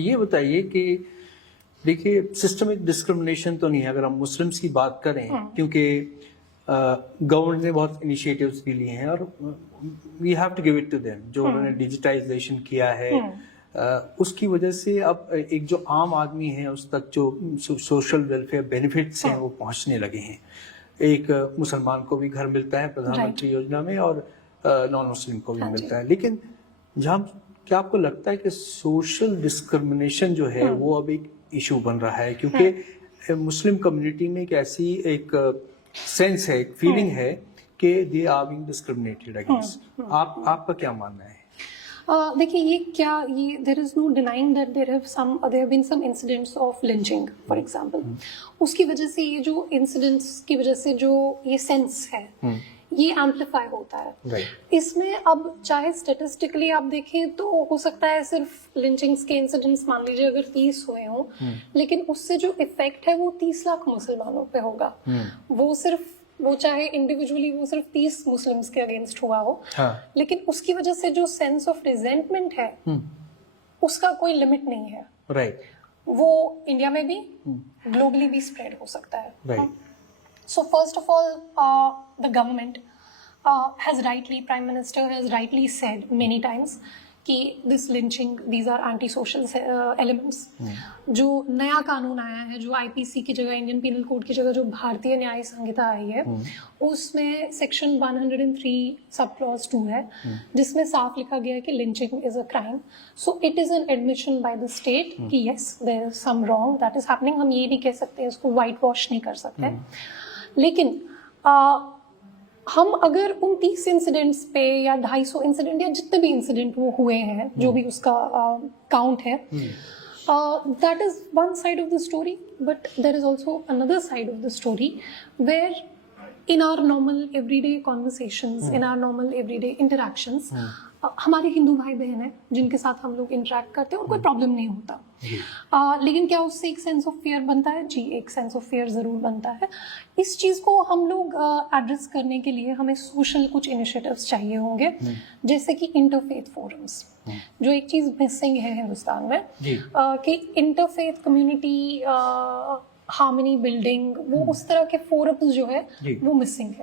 ये बताइए कि देखिए सिस्टमिक डिस्क्रिमिनेशन तो नहीं है अगर हम मुस्लिम्स की बात करें, क्योंकि गवर्नमेंट ने बहुत इनिशिएटिव्स भी लिए हैं और we have to give it to them. जो उन्होंने डिजिटाइजेशन किया है उसकी वजह से अब एक जो आम आदमी है उस तक जो सोशल वेलफेयर बेनिफिट्स हैं वो पहुंचने लगे हैं। एक मुसलमान को भी घर मिलता है प्रधानमंत्री योजना में और नॉन मुस्लिम को भी मिलता है। लेकिन जहाँ क्या आपको लगता है कि सोशल डिस्क्रिमिनेशन जो है वो अब एक इशू बन रहा है, क्योंकि मुस्लिम कम्युनिटी में एक ऐसी एक सेंस है, एक फीलिंग है कि they are being discriminated against. आपका क्या मानना है? देखिए ये there is no denying that there have been some incidents of lynching for example. उसकी वजह से ये जो इंसिडेंट्स की वजह से जो ये सेंस है ये एम्पलीफाई होता है। इसमें अब चाहे स्टेटिस्टिकली आप देखें तो हो सकता है सिर्फ लिंचिंग्स के इंसिडेंट्स मान लीजिए अगर 30 हुए हों, लेकिन उससे जो इफेक्ट है वो 30 लाख मुसलमानों पे होगा। वो चाहे इंडिविजुअली वो सिर्फ 30 मुस्लिम्स के अगेंस्ट हुआ हो, लेकिन उसकी वजह से जो सेंस ऑफ रिजेंटमेंट है उसका कोई लिमिट नहीं है। वो इंडिया में भी ग्लोबली भी स्प्रेड हो सकता है। So first of all, the government has rightly, Prime Minister has rightly said many times कि this lynching, these are anti-social elements। जो नया कानून आया है, जो IPC की जगह, इंडियन पिनल कोड की जगह जो भारतीय न्याय संहिता आई है, उसमें सेक्शन 103 सब क्लॉज 2 है, जिसमें साफ लिखा गया है कि lynching is a crime। So it is an admission by the state कि yes, there is some wrong that is happening। हम ये भी कह सकते हैं, इसको white wash नहीं कर सकते। लेकिन हम अगर उन 30 इंसिडेंट्स पे या 250 इंसिडेंट या जितने भी इंसिडेंट वो हुए हैं, जो भी उसका काउंट है, that is one side of the story, but there is also another side of the story where in our normal everyday conversations, in our normal everyday interactions, हमारे हिंदू भाई बहन हैं जिनके साथ हम लोग इंटरेक्ट करते हैं और कोई प्रॉब्लम नहीं होता। लेकिन क्या उससे एक सेंस ऑफ फियर बनता है? जी, एक सेंस ऑफ फियर ज़रूर बनता है। इस चीज़ को हम लोग एड्रेस करने के लिए हमें सोशल कुछ इनिशिएटिव्स चाहिए होंगे, जैसे कि इंटरफेथ फोरम्स। जो एक चीज़ मिसिंग है हिंदुस्तान में कि इंटरफेथ कम्युनिटी हार्मनी बिल्डिंग, वो उस तरह के फोरम्स जो है वो मिसिंग है।